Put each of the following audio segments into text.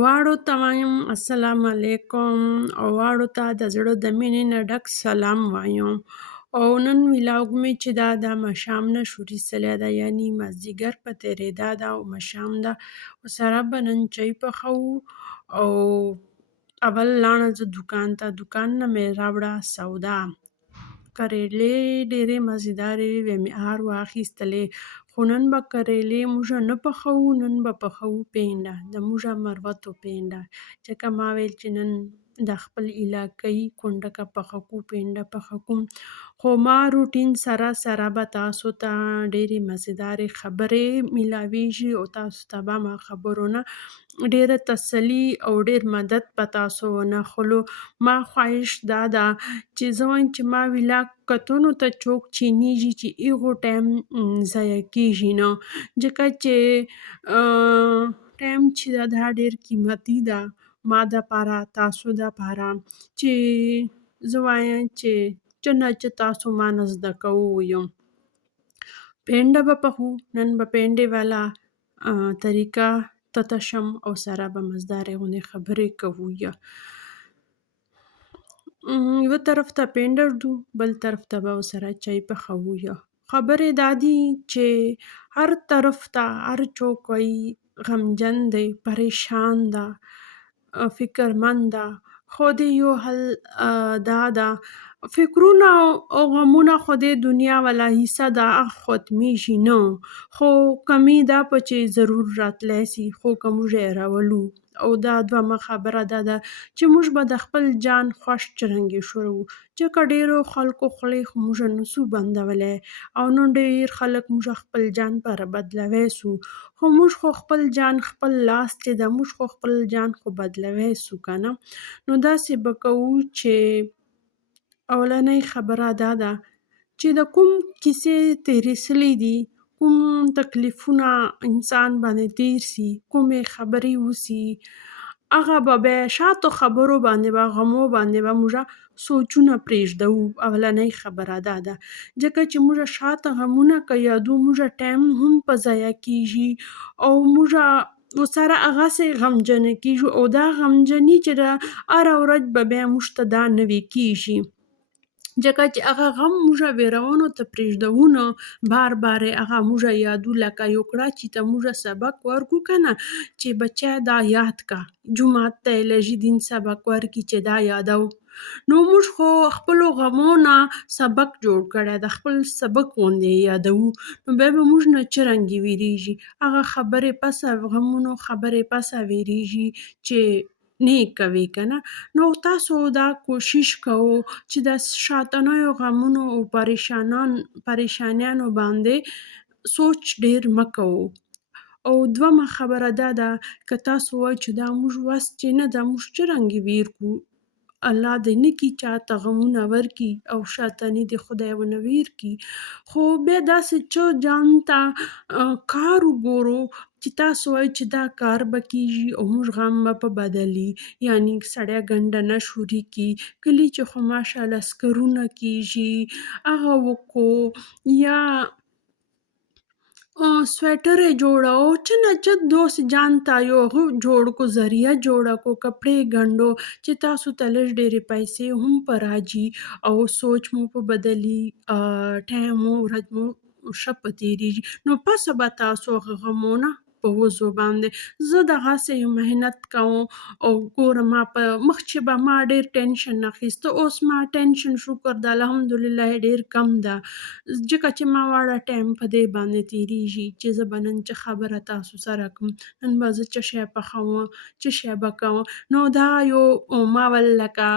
واړو ته وایم السلام علیکم او واړو ته د زړه د مینې نه ډک سلام وایم. او نن ولاګ مې چې دا د ماښام نه شروع سوی ده، یعنې مازدیګر په تېرېدا ده او ماښام ده. ورسره به نن چای پخوو او اول لاړه زه دوکان نه مې راوړه سودا. کریلې ډېرې مزېدارې وې، مې هر واخیستلې. خو نن به کریلې موږ نه پخوو، نن به پخوو پینډه، د موږ مروتو پینډه. ځکه ما ویل چې نن د خپل علاقایي کونډکه پخه کړو، پینډه پخه کړو. خو ما روټین سره به تاسو ته ډېرې مزېدارې خبرې میلاویږي او تاسو ته به ما خبرو نه ډېره تسلي او ډېر مدد به تاسو ونه خلو. ما خواهش دا ده چې زه وایم چې ما ولاګ کتونو ته څوک چینېږي چې هغو ټایم ضایع کېږي نه، ځکه چې ټایم چې ده دا ډېر قیمتي ده ما دپاره، تاسو دپاره، چې زه وایم چې څه نه څه تاسو ما نه زده کوئ. پینډه به پخوو، نن به پینډې والا طریقه ته تشم او سره به مزدارې غوندې خبرې کوو. یوه طرف ته پینډه ږدو، بل طرف ته به ورسره چای پخوو. خبرې دا دي چې هر طرف ته هر څوک وایي غمجن دی، پریشان ده، فکرمند ده. خو د یو حل دا ده، فکرونه او غمونه خو د دنیا والا حصه ده، هغه ختمیږي نه. خو کمی دا په چې ضرور راتلی سي، خو که موږ یې راولو. او دا دویمه خبره دا ده چې موږ به د خپل ځان خوښ څرنګه شروو، ځکه ډېرو خلکو خولې خو موږ نسو بندولی او نن ډېر خلک موږ خپل ځان پر بدلوی سو. خو موږ خو خپل ځان خپل لاس چې ده، موږ خو خپل ځان خو بدلوی سو که نه. نو داسې به کوو چې اولنۍ خبره دا ده چې د کوم کیسې تېرې سوي دي، کوم تکلیفونه انسان باندې تېر سي، کومې خبرې وسي، هغه به بیا شاتو خبرو باندې به غمو باندې به موږ سوچونه پرېږدو. اولنۍ خبره دا ده، ځکه چې موږ شاته غمونه که یادو، موږ ټایم هم په ضایع کېږي او موږ ورسره هغسې غمجنه کېږو او دا غمجني چې ده هره ورځ به بیا موږ ته دا نوې کېږي، ځکه چې هغه غم موږ ویرونو ته پرېږدو نه، بار بار یې هغه موږ یادو. لکه یو کړاچي ته موږ سبق ورکړو که نه چې بچی دا یاد که، جومات ته یې لږ دین سبق ورکړي چې دا یادو. نو موږ خو خپلو غمو نه سبق جوړ کړی ده، خپل سبق غوندې یې یادوو. نو بیا به موږ نه څرنګه ویرېږي، هغه خبرې پسه غمونو خبرې پسه ویرېږي چې نه یې کوې که نه. نو تاسو دا کوشش کوو چې د شاتنیو غمونو او پریشانیانو باندې سوچ ډېر مه کوو. او دویمه خبره دا ده، که تاسو وایئ چې دا موږ وس چې نه ده، موږ څرنګه ویر کړو، الله دې نه کړي چاته غمونه ورکړي او شاتني دې خدای ونه ویر کړي. خو بیا داسې څه ځان ته کار وګورو چې تاسو وایئ چې دا کار به کېږي او موږ غم به په بدلي. یعنې سړی ګنډنه شروع کړي، کلي چې خو ماشاءالله سکرونه کېږي هغه وکړو، یا سویټر یې جوړو، څه نه څه داسې ځان ته یو هغه جوړ کړو، ذریعه جوړه کړو، کپړې ګنډو چې تاسو ته لږ ډېرې پیسې هم په راځي او سوچ مو په بدلي، ټایم مو ورځ مو ښه په تېرېږي. نو پسه به تاسو هغه غمونه په وزو باندې. زه دغسې محنت کوم او ګوره ما په مخکې به ما ډېر ټینشن اخیسته، اوس ما ټینشن شکر د الحمدلله ډېر کم ده، ځکه چې ما واړه ټایم په دې باندې تېرېږي چې زه به نن څه خبره تاسو سره کوم، نن به زه څه شی پخوم، څه شی به کوم. نو دا یو ما ویل لکه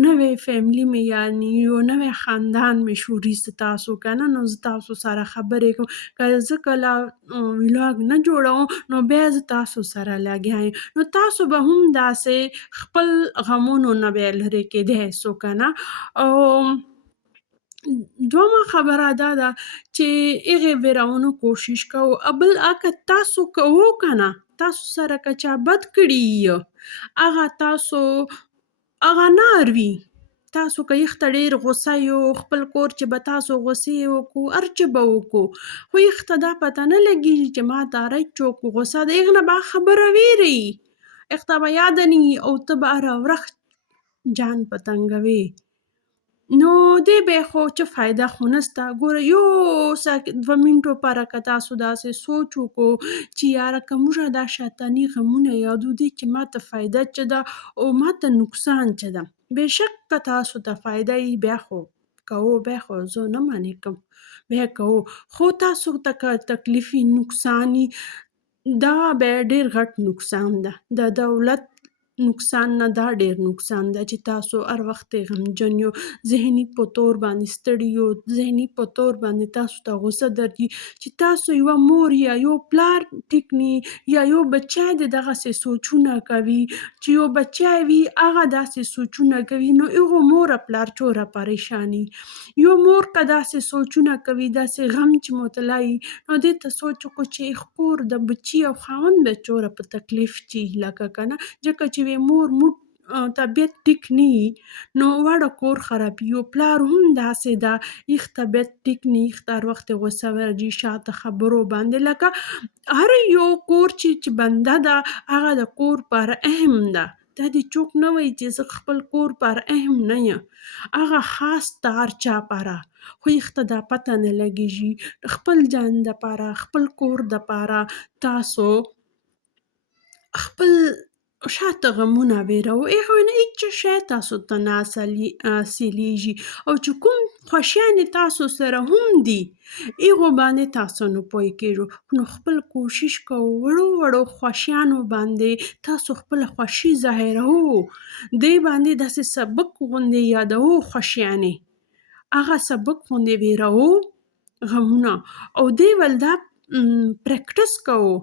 نوې فیملي مې، یعنې یو نوی خاندان مې شروع سو تاسو که نه. نو زه تاسو سره خبرې کوم، که زه کله ولاګ نه جوړوم نو بیا زه تاسو سره لګیا یم. نو تاسو به هم داسې خپل غمونو نه بیا لرې کېدی سو که نه. او دویمه خبره دا ده چې هغې ویرونو کوشش کوو. بل که تاسو کوو که نه، تاسو سره که چا بد کړي وي، هغه تاسو هغه نه اړوي. تاسو که یخ ته ډېر غوسه یو، خپل کور چې به تاسو غوسې وکړو، هر څه به وکړو، خو یخ ته دا پته نه لګېږي چې ما ته هر څوک غوسه ده، هغه نه به خبره ویري اخته به یاده نی وي او ته به هره ورځ جان په تنګوې. نو دې بیا خو څه فایده خو نسته. ګوره یو 2 منټو پاره که تاسو داسې سوچ وکړو چې یاره که موږ دا شیطاني غمونه یادو دې چې ماته فایده څه ده او ماته نقصان څه ده. بېشک که تاسو ته فایده یي بیا خو کوو، بیا خو زه نه منع کوم، بیا کوو. خو تاسو ته که تکلیف وي، نقصان وي، دا بیا ډېر غټ نقصان ده. د دولت نقصان نه دا ډېر نقصان ده چې تاسو هر وخت غمجن یو، ذهني په طور باندې ستړي یو، ذهني په طور باندې تاسو ته غوسه درځي چې تاسو یوه مور یا یو پلار ټیک نی یا یو بچی د دغسې سوچونه کوي چې یو بچی وي هغه داسې سوچونه کوي، نو هغو موره پلار څومره پریشاني. یو مور که داسې سوچونه کوي، داسې غم چې مطلع وي، نو دې ته سوچ وکړو چې خپور د بچي او خاوند به څومره په تکلیف چي لکه که نه، ځکه چې وی مور موږ طبیعت ټیک نه وي نو واړه کور خرابي. یو پلار هم داسې ده، هیښ طبیعت ټیک نه وي، هیښ ته هر وخت یې غوسه ورځي شاته خبرو باندې. لکه هر یو کور چې بنده ده هغه د کور پر اهم ده. دا دې څوک نه وایي چې زه خپل کور پر اهم نه یم، هغه خاص ده هر چا پاره، خو هیښ ته دا پته نه لګېږي. خپل ځان دپاره، خپل کور دپاره تاسو خپل شاته غمونه بیروو. هغوی نه هېڅ شی تاسو ته نه حاصلېږي او چې کوم خوښیانې تاسو سره هم دي هغو باندې تاسو نه پوه کېږو. نو خپل کوشش کوو وړو وړو خوښیانو باندې تاسو خپله خوښي ظاهروو، دې باندې داسې سبق غوندې یادوو خوښیانې، هغه سبق غوندې بیروو غمونه او دې ول دا پریکټس کوو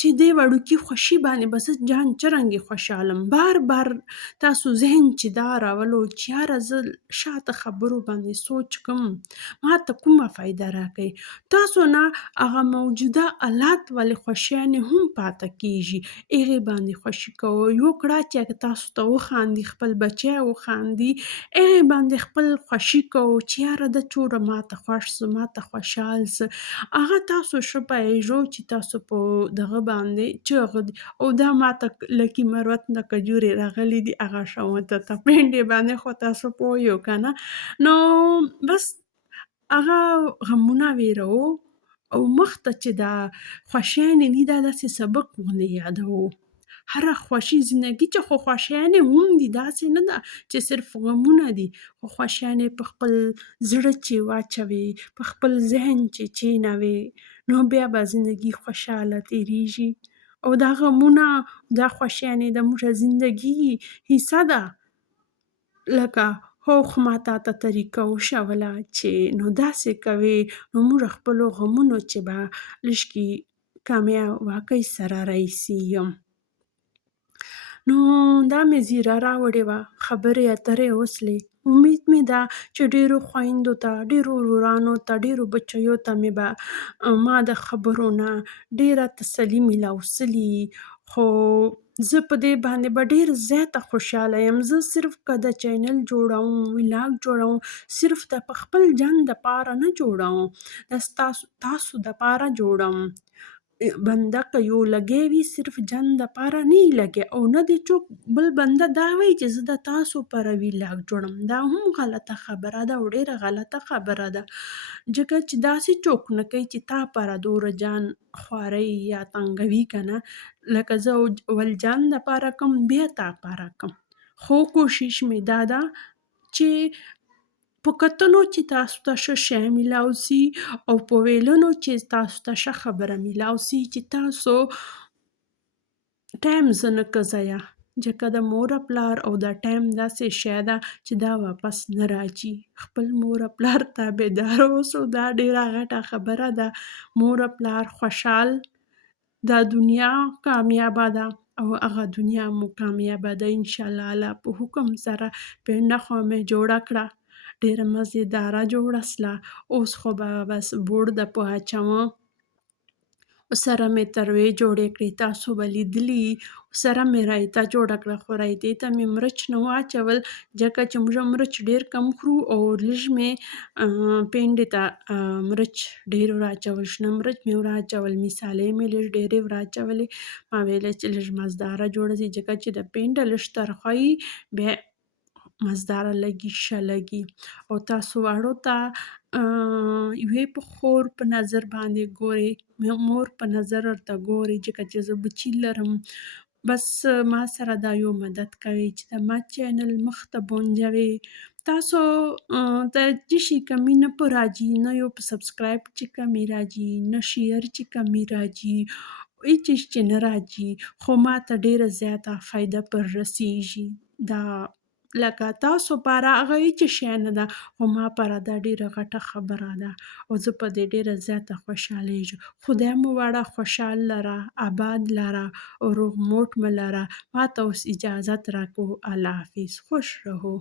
چې دې وړوکي خوښي باندې به زه ځان څرنګې خوشحالم. بار بار تاسو ذهن چې دا راولو چې یاره زه شاته خبرو باندې سوچ کوم، ماته کومه فایده راکوي. تاسو نه هغه موجوده حالات ولې خوښیانې هم پاته کېږي، هغې باندې خوښي کوئ. یو کړه چې تاسو ته وخاندي، خپل بچی وخاندي، هغې باندې خپل خوښي کوو چې یاره ده څومره ماته خوښ سه، ماته خوشحال سه. هغه تاسو ښه پوهېږو چې تاسو په دغه باندې چې هغه دي او دا ماته لکي مروت نه کجورې راغلي دي هغه شاوته ته پینډې باندې خو تاسو پوه یو که نه. نو بس هغه غمونه ویروو او مخته چې دا خوښیانې دي دا داسې سبق غوندې یادوو. هره خوښي زندګي چې خو خوښیانې هم دي، داسې نه ده چې صرف غمونه دي، خو خوښیانې په خپل زړه چې واچوې، په خپل ذهن چې کښېنوې، نو بیا به زندګي خوشحاله تېرېږي او دا غمونه دا خوښیانې د موږ زندګي حصه ده. لکه هوخ ما تاته طریقه وښوله چې نو داسې کوې نو موږ خپلو غمونو چې به لږکي کامیاب واقع سره رایسېږم. نو دا مې زیره راوړې وه خبرې اترې وسلې. امید مې ده چې ډېرو خویندو ته، ډېرو ورورانو ته، ډېرو بچیو ته مې به ما د خبرو نه ډېره تسلي میلاوسلي. خو زه په دې باندې به ډېر زیاته خوشحاله یم. زه صرف که د چینل جوړوم، ولاګ جوړوم، صرف د په خپل ځان دپاره نه جوړوم، تاسو دپاره جوړوم. بنده که یو لګی وي صرف ځان دپاره نه یې لګی او نه دې څوک بل بنده دا وایي چې زه د تاسو پاره ولاګ جوړوم. دا هم غلطه خبره ده او ډېره غلطه خبره ده، ځکه چې داسې څوک نه کوي چې تا پاره دومره ځان خوارۍ یا تنګوي که نه. لکه زه ول ځان دپاره کوم بیا تا پاره کوم، خو کوشش مې دا ده چې په کتنو چې تاسو ته ښه شی میلاو سي او په ویلنو چې تاسو ته ښه خبره میلاو سي چې تاسو ټایم زه نه که ضایع، ځکه د مور پلار او دا ټایم داسې شی ده چې دا واپس نه راځي. خپل مور پلار تابعدار اوسو، دا ډېره غټه خبره ده. مور پلار خوشحال، دا دنیا کامیابه ده او هغه دنیا مو کامیابه ده انشاءالله. الله په حکم سره پینډه خو مې جوړه کړه، ډېره مزېداره جوړه سله. اوس خو به بس بوړ ده په اچوم سره مې تروې جوړې کړې، تاسو به لیدلي سره مې رایتا جوړه کړه، خو رایتې ته مې مرچ نه واچول ځکه چې موږ مرچ ډېر کم خورو او لږ مې پینډۍ ته مرچ ډېر وراچول، شنه مرچ مې وراچول، مسالې مې لږ ډېرې وراچولې. ما ویله چې لږ مزداره جوړه شي ځکه چې د پینډه لږ ترخه وي بیا مزداره لګي، ښه لګي. او تاسو واړو ته یوې په خور په نظر باندې ګورئ، مور په نظر ورته ګورئ ځکه چې زه بچي لرم. بس ما سره دا یو مدد کوئ چې د ما چینل مخ ته بونجوئ. تاسو ته څه شي کمي نه په راځي، نه یو په سبسکرایب چې کمي راځي، نه شیر چې کمي راځي، هېڅ چیز چې نه راځي، خو ما ته ډېره زیاته فایده پر رسیږي. دا لکه تاسو پاره هغه هېڅ شی نه ده، خو ما پاره دا ډېره غټه خبره ده او زه په دې ډېره زیاته خوشحالیږم. خدای مو واړه خوشحال لره، اباد لره او روغ موټ مو لره. ما ته اوس اجازت راکو. الله حافظ. خوش رهو.